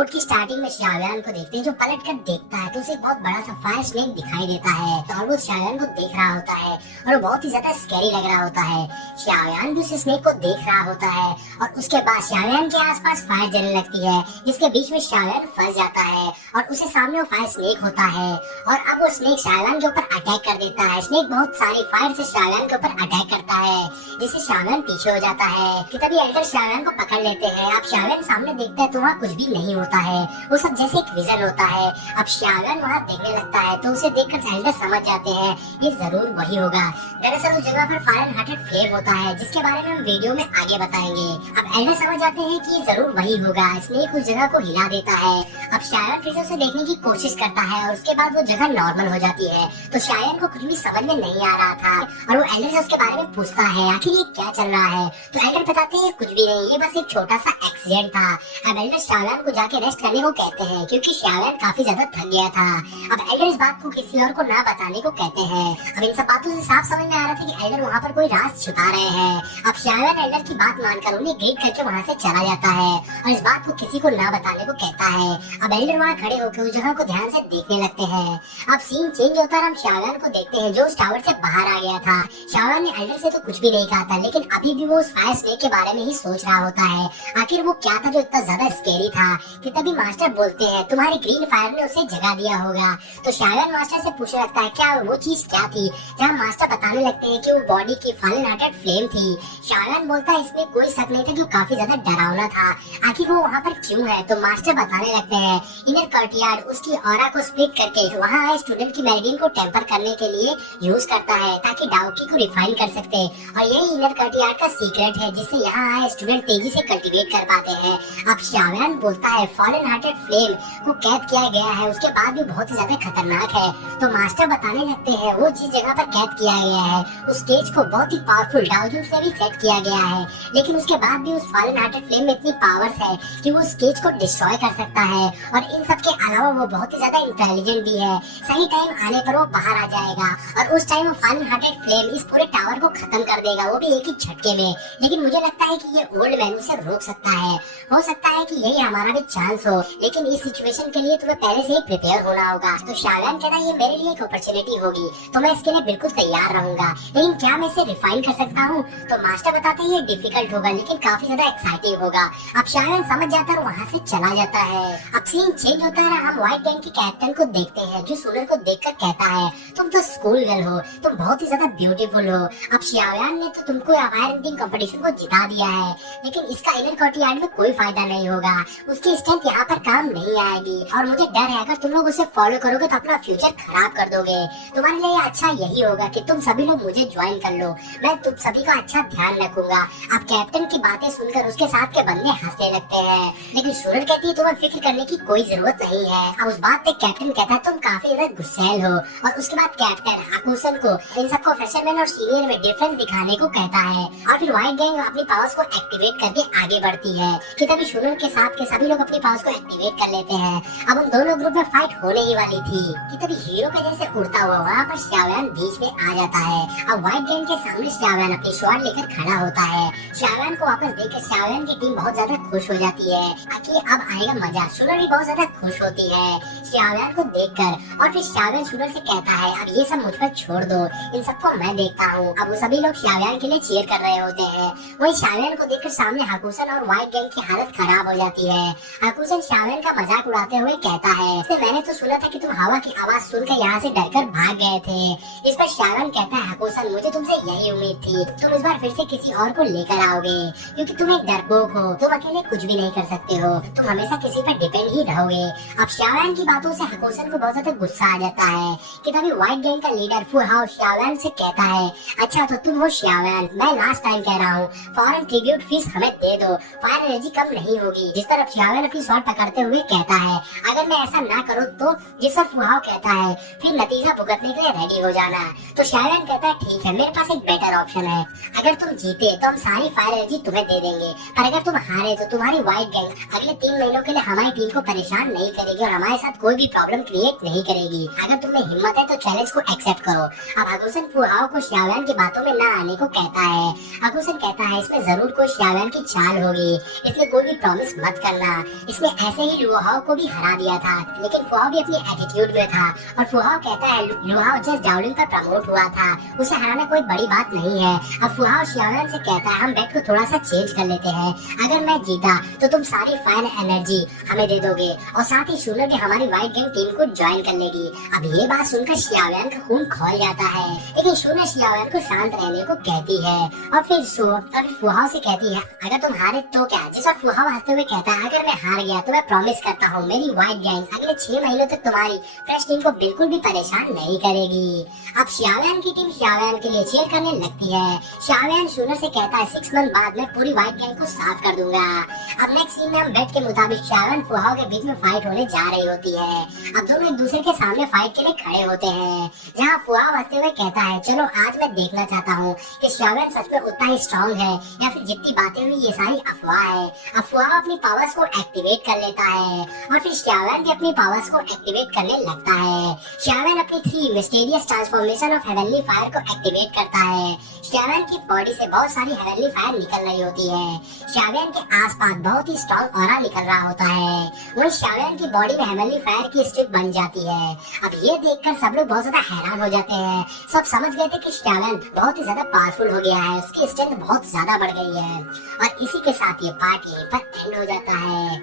Road की starting में शाहजान को देखते हैं जो पलट कर देखता है तो उसे एक बहुत बड़ा सा फायर स्नेक दिखाई देता है और वो शाहजान को देख रहा होता है और वो बहुत ही ज्यादा स्कैरी लग रहा होता है। शाहजान भी उस स्नेक को देख रहा होता है और उसके बाद शाहजान के आसपास फायर जलने लगती है जिसके बीच में शाहजान फंस जाता है और उसे सामने वो फायर स्नेक होता है और अब वो स्नेक शाहजान के ऊपर अटैक कर देता है। स्नेक बहुत सारी फायर से शाहजान के ऊपर अटैक करता है जिससे शाहजान पीछे हो जाता है कि तभी एल्डर शाहजान को पकड़ लेते हैं। अब शाहजान सामने देखता है तो वहाँ कुछ भी नहीं होता है, वो सब जैसे एक विजन होता है। अब शाहजान वहाँ देखने लगता है तो उसे देखकर एल्डर समझ जाते हैं ये जरूर वही होगा। दरअसल उस जगह पर फायर हार्टेड फ्लेम होता है जिसके बारे में हम वीडियो में आगे बताएंगे। अब एल्डर समझ जाते हैं कि ये जरूर वही होगा। स्नेक उस जगह को हिला देता है। अब शाहजान फिर से उसे देखने की कोशिश करता है और उसके बाद वो जगह नॉर्मल हो जाती है। तो शाहजान को कुछ भी समझ में नहीं आ रहा था और वो एल्डर से उसके बारे में पूछता है आखिर ये क्या चल रहा है। तो एल्डर बताते हैं कुछ भी नहीं, ये बस एक छोटा सा एक्सीडेंट था। अब एल्डर शाहजान को जाके रेस्ट करने को कहते हैं क्योंकि शाहजान काफी ज्यादा थक गया था। अब एल्डर इस बात को किसी और को ना बताने को कहते हैं। अब इन सब बातों से साफ समझ में आ रहा था कि एल्डर वहाँ पर कोई राज छुपा रहे हैं। अब शाहजान एल्डर की बात मानकर उन्हें ग्रीट करके वहाँ से चला जाता है और इस बात को किसी को ना बताने को कहता है। अब एल्डर वहाँ खड़े होकर उस जगह को ध्यान से देखने लगते हैं। अब सीन चेंज होता है, हम शाहजान को देखते हैं जो उस टावर से बाहर आ गया था। शाहजान ने एल्डर से तो कुछ भी नहीं कहा था लेकिन अभी भी वो उस फायर स्नेक के बारे में ही सोच रहा होता है आखिर वो क्या था जो इतना ज्यादा स्केरी था। कि तभी मास्टर बोलते हैं तुम्हारी ग्रीन फायर ने उसे जगा दिया होगा। तो शाहजान मास्टर से पूछने लगता है क्या वो चीज क्या थी, जहाँ मास्टर बताने लगते हैं कि वो बॉडी की फायर हार्टेड फ्लेम थी। शाहजान बोलता है इसमें कोई शक नहीं था कि काफी ज्यादा डरावना था, आखिर वो वहाँ पर क्यों है। तो मास्टर बताने लगते हैं इनर कर्टियार्ड उसकी ऑरा को स्प्लिट करके वहाँ आए स्टूडेंट की मेरिडियन को टेम्पर करने के लिए यूज करता है ताकि डाउकी को रिफाइन कर सकते और यही इनर कर्टियार्ड का सीक्रेट है जिससे यहाँ आए स्टूडेंट तेजी से कल्टीवेट कर पाते हैं। अब शाहजान बोलता है फॉलन हार्टेड फ्लेम को कैद किया गया है उसके बाद भी बहुत ही ज्यादा खतरनाक है। तो मास्टर बताने लगते हैं वो जिस जगह पर कैद किया गया है उस स्टेज को बहुत ही पावरफुल डाउजन से भी सेट किया गया है लेकिन उसके बाद भी उस फॉलन हार्टेड फ्लेम में इतनी पावर्स है कि वो स्टेज को डिस्ट्रॉय कर सकता है और इन सब के अलावा वो बहुत ही ज्यादा इंटेलिजेंट भी है। सही टाइम आने पर वो बाहर आ जाएगा और उस टाइम वो फॉलन हार्टेड फ्लेम इस पूरे टावर को खत्म कर देगा, वो भी एक ही झटके में। लेकिन मुझे लगता है कि ये ओल्ड मैन उसे रोक सकता है। हो सकता है कि यही हमारा भी चांस हो लेकिन इस सिचुएशन के लिए तुम्हें पहले से ही प्रिपेयर होना होगा। तो शाहजान कहता है ये मेरे लिए एक अपॉर्चुनिटी होगी तो मैं इसके लिए बिल्कुल तैयार रहूंगा, लेकिन क्या मैं इसे रिफाइन कर सकता हूँ। तो मास्टर बताते हैं ये डिफिकल्ट होगा लेकिन काफी ज्यादा एक्साइटिंग होगा। अब शाहजान समझ जाता है और वहाँ से चला जाता है। अब सीन चेंज होता है, हम व्हाइट गैंग के कैप्टन को देखते हैं जो सुनर को देखकर कहता है तुम तो स्कूल गर्ल हो, तुम बहुत ही ज्यादा ब्यूटीफुल हो। अब शाहजान ने तो तुमको फायर एंडिंग कंपटीशन को जिता दिया है लेकिन इसका इनर कोर्टियार्ड में कोई फायदा नहीं होगा, उसकी स्ट्रेंथ यहाँ पर काम नहीं आएगी और मुझे डर है अगर तुम लोग उसे फॉलो करोगे तो अपना फ्यूचर खराब कर दोगे। तुम्हारे लिए अच्छा यही होगा कि तुम सभी लोग मुझे ज्वाइन कर लो, मैं तुम सभी का अच्छा ध्यान रखूंगा। अब कैप्टन की बातें सुनकर उसके साथ के बंदे हंसने लगते हैं लेकिन सूरज कहती है तुम्हें फिक्र करने की कोई जरूरत नहीं है। अब उस बात पे कैप्टन कहता है तुम काफी ज्यादा गुस्सैल हो और उसके बाद कैप्टन हाकुसन को इन सबको फ्रेशरमैन और सीनियर में डिफरेंस दिखाने को कहता है और फिर व्हाइट गैंग अपनी पावर्स को एक्टिवेट करके आगे बढ़ती है कि तभी शूनर के साथ के सभी लोग अपनी पावर्स को एक्टिवेट कर लेते हैं। अब उन दोनों ग्रुप में फाइट होने ही वाली थी कि तभी हीरो के जैसे उड़ता हुआ वहाँ पर शाहजान बीच में आ जाता है। अब व्हाइट गैंग के सामने शाहजान अपनी स्वॉर्ड लेकर खड़ा होता है। शाहजान को वापस देखकर शाहजान की टीम बहुत ज्यादा खुश हो जाती है कि अब आएगा मजा। शूनर भी बहुत ज्यादा खुश होती है शाहजान को देखकर और फिर शाहजान शूनर से कहता है अब ये सब मुझ पर छोड़ दो, इन सबको मैं देखता हूँ। अब वो सभी लोग शाहजान के लिए चीयर कर रहे होते हैं। वही शाहजान को देखकर सामने हाकुसन और व्हाइट गैंग की हालत खराब हो जाती है। हाकुसन शाहजान का मजाक उड़ाते हुए कहता है मैंने तो सुना था कि तुम हवा की आवाज सुनकर यहाँ से डरकर भाग गए थे। इस पर शाहजान कहता है हाकुसन मुझे तुमसे यही उम्मीद थी, तुम इस बार फिर से किसी और को लेकर आओगे क्योंकि तुम एक डरपोक हो, तुम अकेले कुछ भी नहीं कर सकते हो, तुम हमेशा किसी पर डिपेंड ही रहोगे। अब शाहजान की बातों से हाकुसन को बहुत ज्यादा गुस्सा आ जाता है कि तभी व्हाइट गैंग का लीडर फुहाओ शाहजान से कहता है अच्छा तो तुम हो शाहजान, मैं लास्ट टाइम कह रहा हूँ फॉरन ट्रिब्यूट फीस हमें दे दो, फायर एनर्जी कम नहीं होगी। जिस पर अब शाहजान अपनी स्वॉर्ड पकड़ते हुए कहता है अगर मैं ऐसा ना करूँ तो। जिस पर फुहाओ कहता है फिर नतीजा भुगतने के लिए रेडी हो जाना। तो शाहजान कहता है ठीक है मेरे पास एक बेटर ऑप्शन है, अगर तुम जीते तो हम सारी फायर एनर्जी तुम्हें दे देंगे पर अगर तुम हारे तो तुम्हारी व्हाइट गैंग अगले 3 महीनों के लिए हमारी टीम को परेशान नहीं करेगी और हमारे साथ कोई भी प्रॉब्लम क्रिएट नहीं करेगी। अगर तुम्हें हिम्मत है तो चैलेंज को एक्सेप्ट करो। अब हागुसन फुहाओ को शियाओयान की बातों में ना आने को कहता है। हागुसन कहता है इसमें जरूर कोई शियाओयान की चाल होगी, इसलिए कोई भी प्रॉमिस मत करना। इसने ऐसे ही लुहाओ को भी हरा दिया था, लेकिन फुहाओ भी अपनी एटीट्यूड में था और फुहाओ कहता है लुहाओ जस्ट जाओलिन पर प्रमोट हुआ था, उसे हराना कोई बड़ी बात नहीं है। अब फुहाओ शियाओयान से कहता है हम बेट को थोड़ा सा चेंज कर लेते हैं, अगर मैं जीता तो तुम सारी फायर एनर्जी हमें दे दोगे और साथ ही शूनर भी हमारी व्हाइट गैंग टीम को ज्वाइन कर लेगी। अब ये बात सुनकर शियाओयान का खून खौल जाता है, लेकिन शूनर शियाओयान को शांत रहने को कहती है और फिर फुहाओ से कहती है अगर तुम हारे तो क्या। जिस वक्त फुहाओ हंसते हुए कहता है अगर मैं हार गया तो मैं प्रॉमिस करता हूँ मेरी व्हाइट गैंग अगले 6 महीनों तक तुम्हारी फ्रेश टीम को बिल्कुल भी परेशान नहीं करेगी। अब शियाओयान की टीम शियाओयान के लिए चीयर करने लगती है। शियाओयान शूनर से कहता है 6 मंथ बाद मैं पूरी व्हाइट गैंग को साफ कर दूंगा। अब नेक्स्ट सीन में हम बेट के मुताबिक शियाओयान फुहाओ के बीच में फाइट होने जा रही होती है। अब दोनों एक दूसरे के सामने फाइट के लिए खड़े होते हैं, जहाँ फुहाओ हंसते हुए कहता है चलो आज मैं देखना चाहता हूँ कि शियाओयान सच में उतना ही स्ट्रॉन्ग है या फिर जितनी बातें हुई ये सारी अफवाह है। अब फुहाओ अपनी पावर्स को एक्टिवेट कर लेता है और फिर शियाओयान भी अपनी पावर्स को एक्टिवेट करने लगता है। शियाओयान अपनी 3 mysterious transformation of heavenly fire को एक्टिवेट करता है। शियाओयान की बॉडी से बहुत सारी हेवनली फायर निकल रही होती है। शियाओयान के आसपास बहुत ही स्ट्रॉन्ग ऑरा निकल रहा होता है। वहीं शियाओयान की बॉडी में हेवनली फायर की स्ट्रिप बन जाती है। अब ये देखकर सब लोग बहुत ज्यादा हैरान हो जाते हैं। सब समझ गए थे कि शियाओयान बहुत ही ज्यादा पावरफुल हो गया है, उसकी स्ट्रेंथ बहुत ज्यादा बढ़ गई है। और इसी के साथ ये पार्ट यहीं पर एंड हो जाता है।